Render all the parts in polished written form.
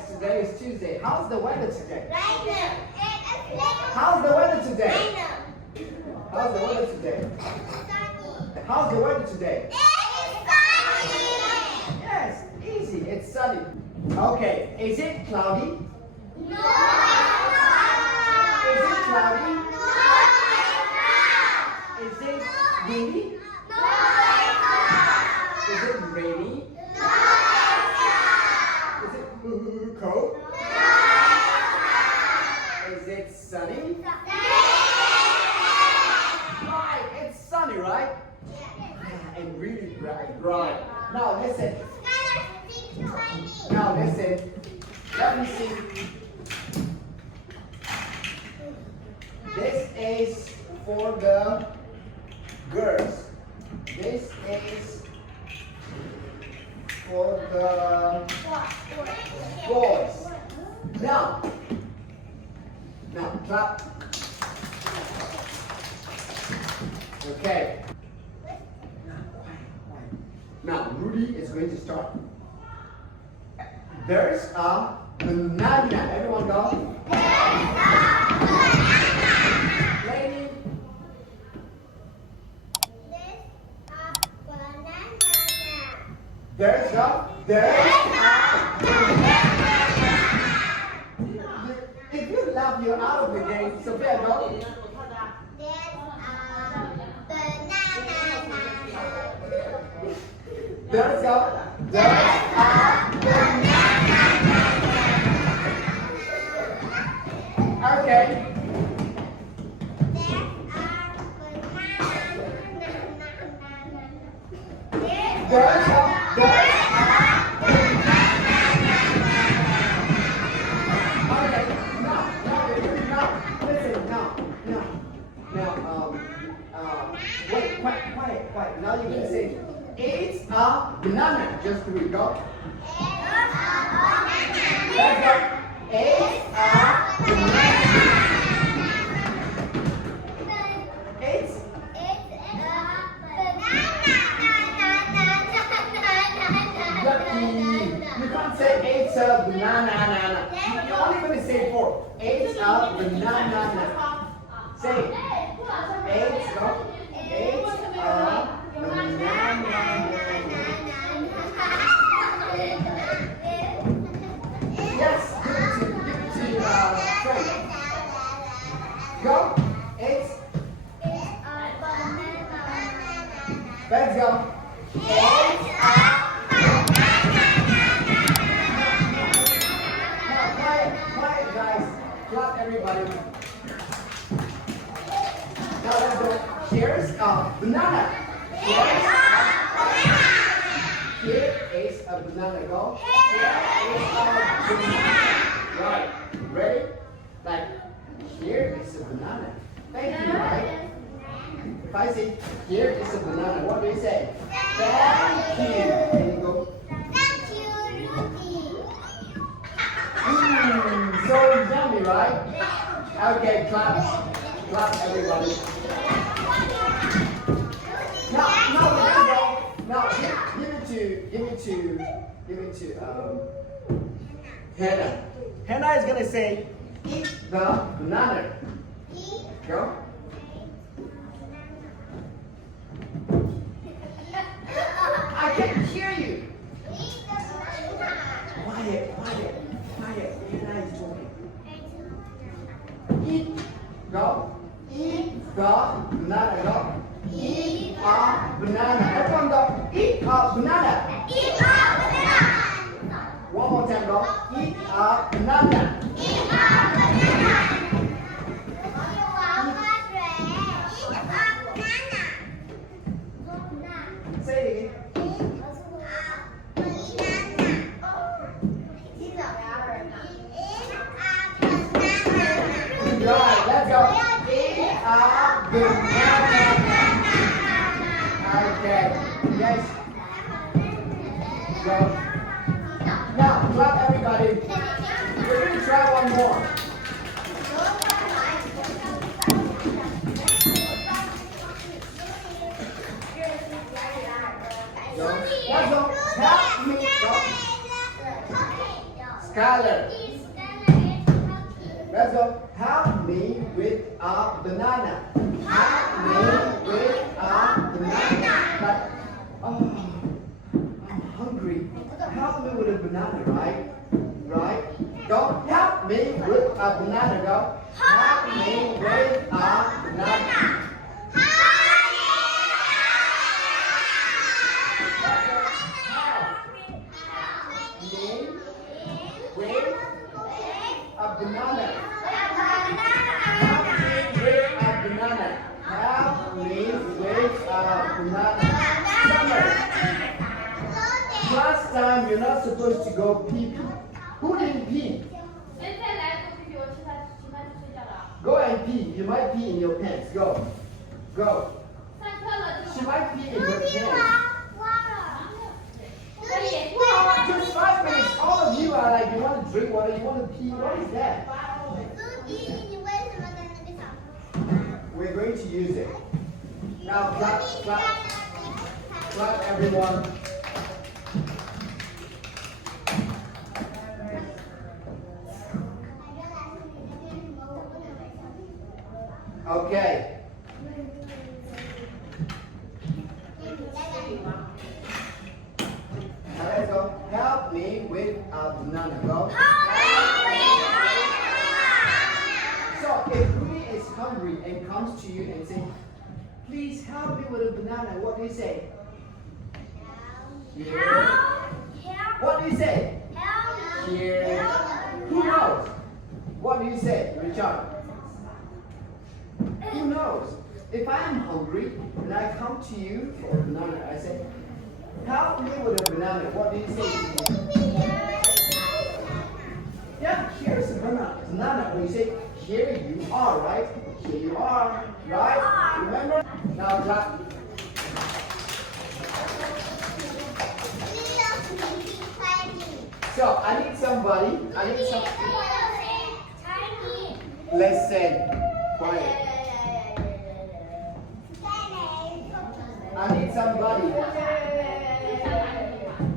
Yes, today is Tuesday. How's the weather today? Right. How's the weather today? Right. How's the weather today? Sunny. How's the weather today? It's sunny. Yes, easy. It's sunny. Okay, is it cloudy? No. Is it cloudy? No. Is it windy? No. Is it rainy? No. Is it cold? Is it sunny? Right, it's sunny, right? And really bright. Right. Now listen. Now listen. Let me see. This is for the girls. This is for the boys. Now clap. Okay. Now Rudy is going to start. There's a banana. Everyone go. Lady. There's a If you laugh, you're out of the game. Sophia, go. There's a Okay. There's Wait. Now you can say, it's a banana. Just do it. Go. Let's go. It's a banana. It's You can't say it's a banana. You're only going to say four. It's a banana. Say it. It's go. It's a banana. Yes, give it to Frank. Go. It's a banana. Let's go. It's Quiet, guys. Clap, everybody. Now let's go. Here's a banana. Here is a banana. Go. Here is a banana. Right. Ready? Like, here is a banana. Thank you, right? If I say, here is a banana, what do you say? Thank you. There you go. Thank you, Rudy. So yummy, right? Okay, clap. Clap, everybody. Now, give it to Hannah. Hannah is gonna say, eat the banana. Go. I can't hear you. Quiet. Hannah is talking. Eat. Go. Eat the banana. Go. Eat a banana. Everyone go. Eat a banana. Eat a banana. One more time, go. Eat a banana. Eat a banana. Say it again. Right, let's go. Eat a banana. Okay. Yes. Go. Now, clap, everybody. We're going to try one more. Go. Let's go. Help me. Go. Skylar. This banana is healthy. Let's go. Help me with a banana. Help me with a banana. Like, oh, I'm hungry. Help me with a banana, right? Right? Go. Help me with a banana. Go. Help me with a banana. A banana. Help me with a banana. Help me with a banana. Summer. Last time you're not supposed to go pee. Who didn't pee? Go and pee. You might pee in your pants. Go. Go. She might pee in her pants. Just 5 minutes. All of you are like, you want to drink water, you want to pee. What is that? We're going to use it. Now clap, clap, clap everyone. Okay. Now let's go. Help me with a banana. Go. So if Rudy is hungry and comes to you and says, please help me with a banana, what do you say? Here. What do you say? Here. Who knows? What do you say, Richard? Who knows? If I am hungry and I come to you for a banana, I say, help me with a banana. What do you say? Yeah, here's a banana. When you say, here you are, right? Here you are, right? Remember? Now clap. So I need somebody. Listen. Quiet. I need somebody.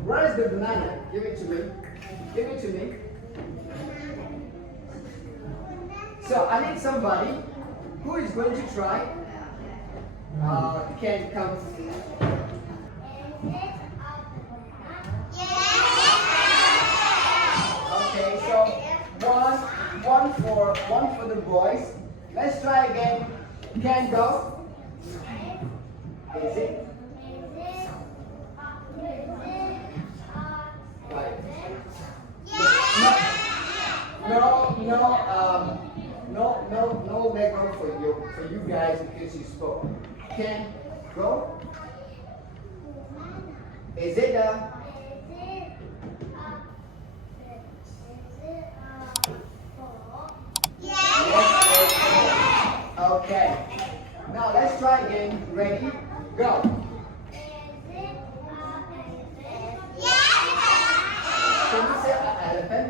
Where is the banana? Give it to me. Give it to me. So I need somebody who is going to try. Can come. Okay, so one for the boys. Let's try again. Can go. Is it? Right. No background for you guys because you spoke. Can go. Is it a? Yes. Okay. Now let's try again. Ready? Go. Can you say an elephant?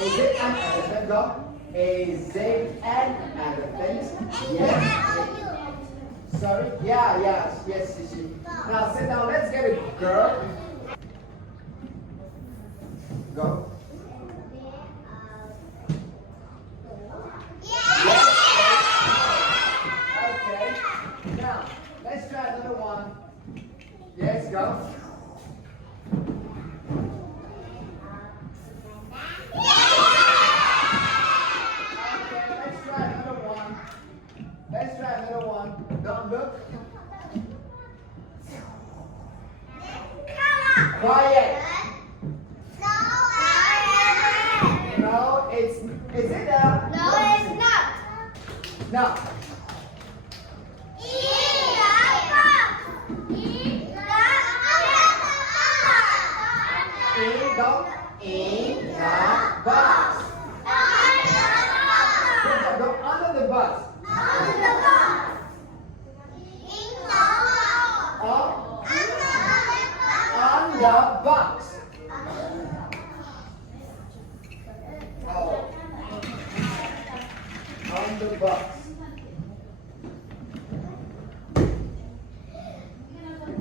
Is it an elephant? Go. Is it an elephant? Yes. Sorry? Yes. Now sit down. Let's get a girl. Go. Okay. Now let's try another one. Yes, go. Let's try another one. Don't look. Quiet. No, is it a? No, it's not. No. In the box. Go under the bus. On the box. Oh. On the box.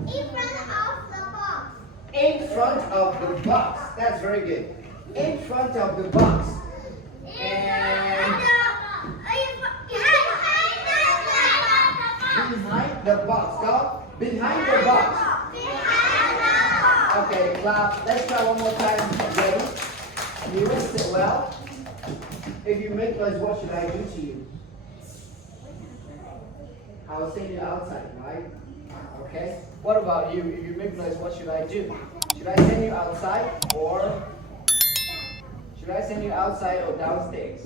In front of the box. In front of the box. That's very good. in front of the box. And behind the box. Go. Behind the box. Okay, clap. Let's try one more time. Ready? You listen well. If you make noise, what should I do to you? I will send you outside, right? Okay. What about you? If you make noise, what should I do? Should I send you outside or should I send you outside or downstairs?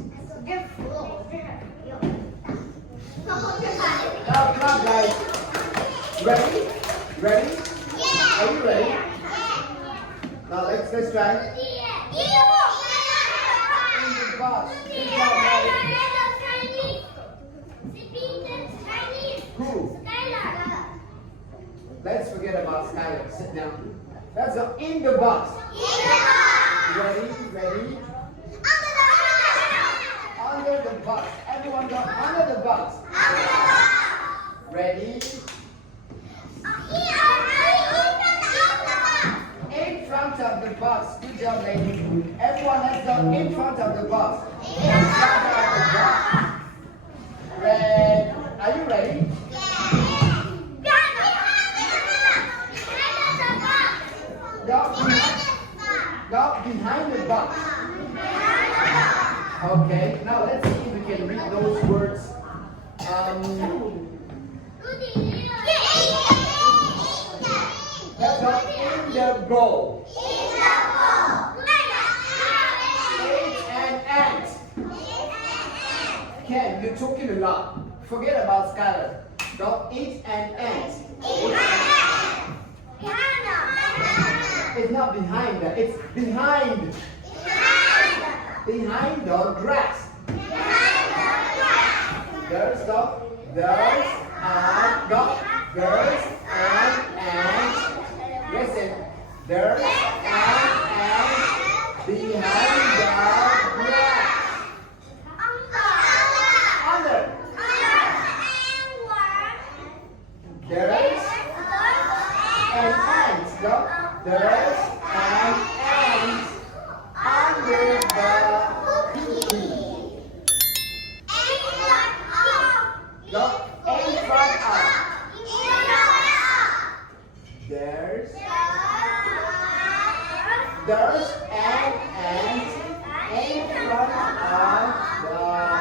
Now, come on, guys. Ready? Ready? Are you ready? Now let's try. In the box. Good job, guys. Who? Let's forget about Skylar. Sit down. Let's go in the box. Ready? Ready? Under the box. Everyone go under the box. Ready? In front of the box. Good job, lady. Everyone has go in front of the box. In front of the box. Ready? Are you ready? Go behind the box. Okay, now let's see if we can read those words. Let's go in the bowl. Eat and ant. Ken, you're talking a lot. Forget about Skylar. Go eat and ant. It's not behind that. It's behind. Behind the grass. There's go. There's and go. There's and listen. There's and behind the grass. Under. There's and ants. Go. There's an ant under the cookie. Go in front of. There's an ant in front of the car.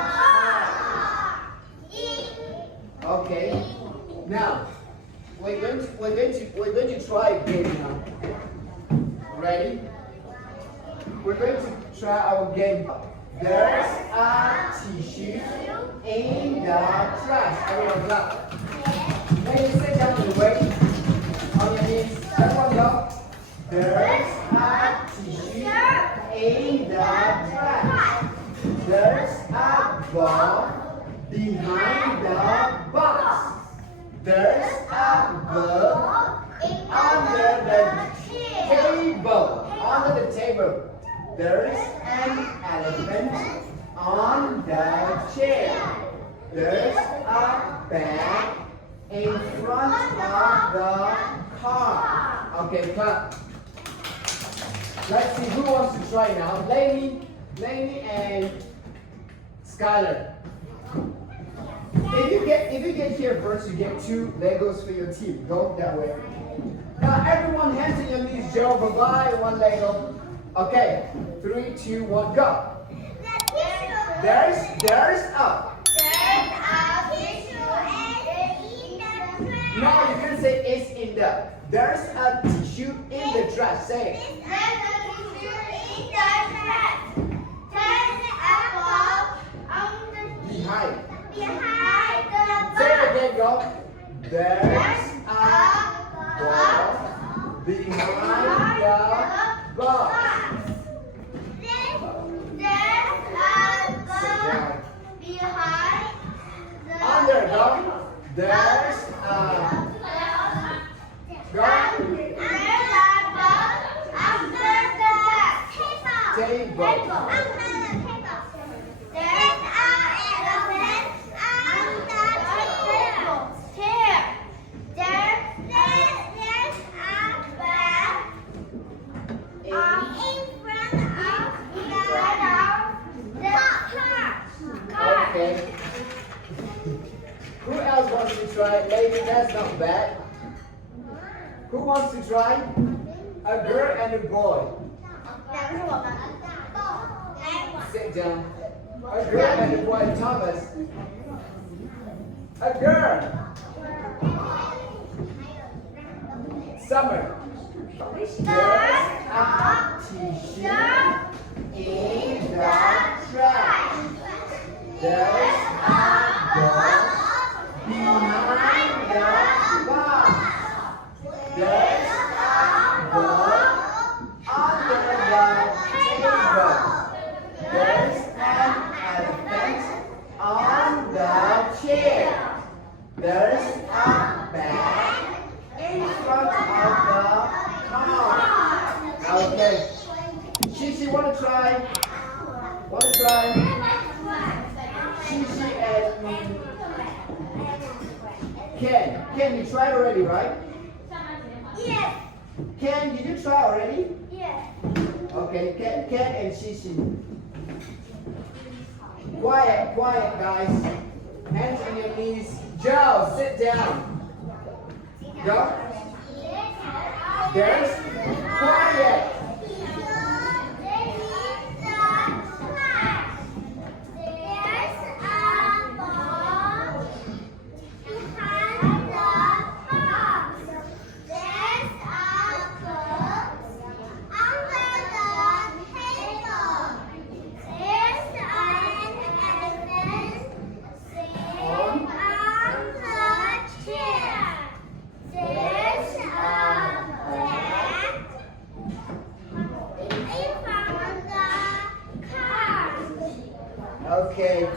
Okay. Now we're going to try again now. Ready? We're going to try our game. There's a tissue in the trash. Everyone clap. Then you sit down and wait on your knees. Everyone go. There's a tissue in the trash. There's a ball behind the box. There's a bug under the table. Under the table. There's an elephant on the chair. There's a bag in front of the car. Okay, clap. Let's see who wants to try now. Lainey and Skylar. If you get here first, you get 2 Legos for your team. Go that way. Now everyone, hands on your knees. Joe, bye-bye. 1 Lego. Okay. 3, 2, 1, go. There's a. No, you can say it's in the. There's a tissue in the trash. Say it. There's a tissue in the trash. There's a ball on the Behind. behind the Say it box. again, go. There's a ball behind the box. There's a Sit ball down. behind the Under, go. There's a. Go. Table. Okay. Who else wants to try? Maybe that's not bad. Who wants to try? A girl and a boy. Sit down. A girl and a boy. Thomas. A girl. Summer. There's a t-shirt in the trash. There's a dog behind the box. There's a ball under the table. There's an elephant on the chair. There's a bag in front of the car. Okay. Shishi, wanna try? Wanna try? Shishi and Ken. Ken, you tried already, right? Yes. Ken, did you try already? Yes. Okay, Ken and Shishi. Quiet, quiet, guys. Hands on your knees. Joe, sit down. Joe. There's quiet. Okay.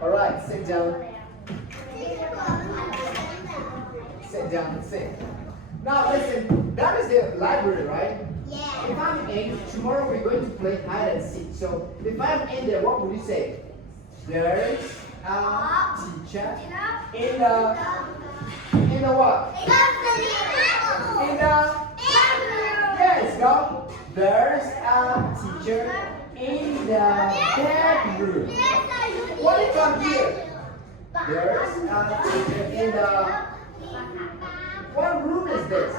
All right, sit down. Sit down and sit. Now listen, that is the library, right? Yeah. If I'm in, tomorrow we're going to play hide and seek. So if I'm in there, what would you say? There's a teacher in the what? In the yes, go. There's a teacher in the bedroom. What is on here? There's a teacher in the. What room is this?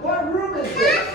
What room is this?